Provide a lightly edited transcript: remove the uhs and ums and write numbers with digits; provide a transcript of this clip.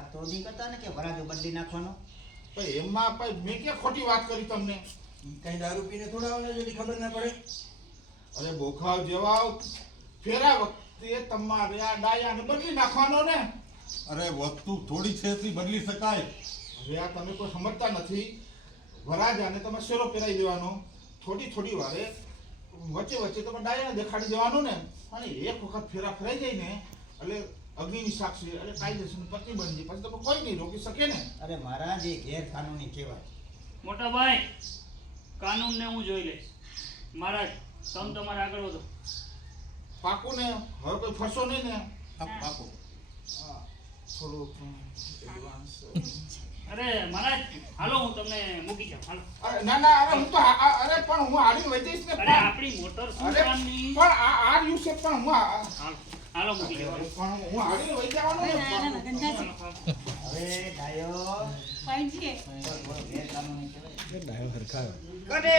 વાત તો નહીં કરતા ને કે વરાજો બદલી નાખવાનો. ભાઈ એમાં ભાઈ મેં ક્યાં ખોટી વાત કરી તમને? કઈ દારૂ પીને થોડા આવને જેની ખબર ના પડે. અરે બોખાવ જેવા ફેરા વખતે તમારે આ ડાયાને બદલી નાખવાનો ને. અરે વસ્તુ થોડી છે એટલી બદલી શકાય. હવે આ તમે કોઈ સમજતા નથી. વરાજાને તમે શેરો પહેરાવી દેવાનો, થોડી વારે વચ્ચે વચ્ચે તમે ડાયાને દેખાડી દેવાનું ને. અને એક વખત ફેરા ફરાઈ જાય ને એટલે અગ્નિની સાક્ષી એટલે કાયદેસર પતિ બની જાય. પછી તમે કોઈ નહીં રોકી શકે ને. અરે મહારાજ એ ગેરકાનૂની કહેવાય. મોટા ભાઈ કાનૂન ને હું જોઈ લઈશ. મહારાજ તમે તમારે આગળ વધો. પાકું ને? હવે કોઈ ફરશો નહીં ને? પાકો. હા, થોડું એડવાન્સ. અરે મહારાજ હાલો હું તમને મૂકી જાઉં. હાલો. અરે ના અરે હું તો અરે પણ હું હાડીને વહી જઈશ ને. અરે આપણી મોટર શું અરે કામની? પણ આ યુસે પણ હું હાલો હાલો મૂકી જાઉં. પણ હું હાડીને વહી જવાનો ને. હાલો, હાલો. હવે ડાયો ફાઈન છે. ગેરકાનૂની કહેવાય. ડાયો હરખા. કટે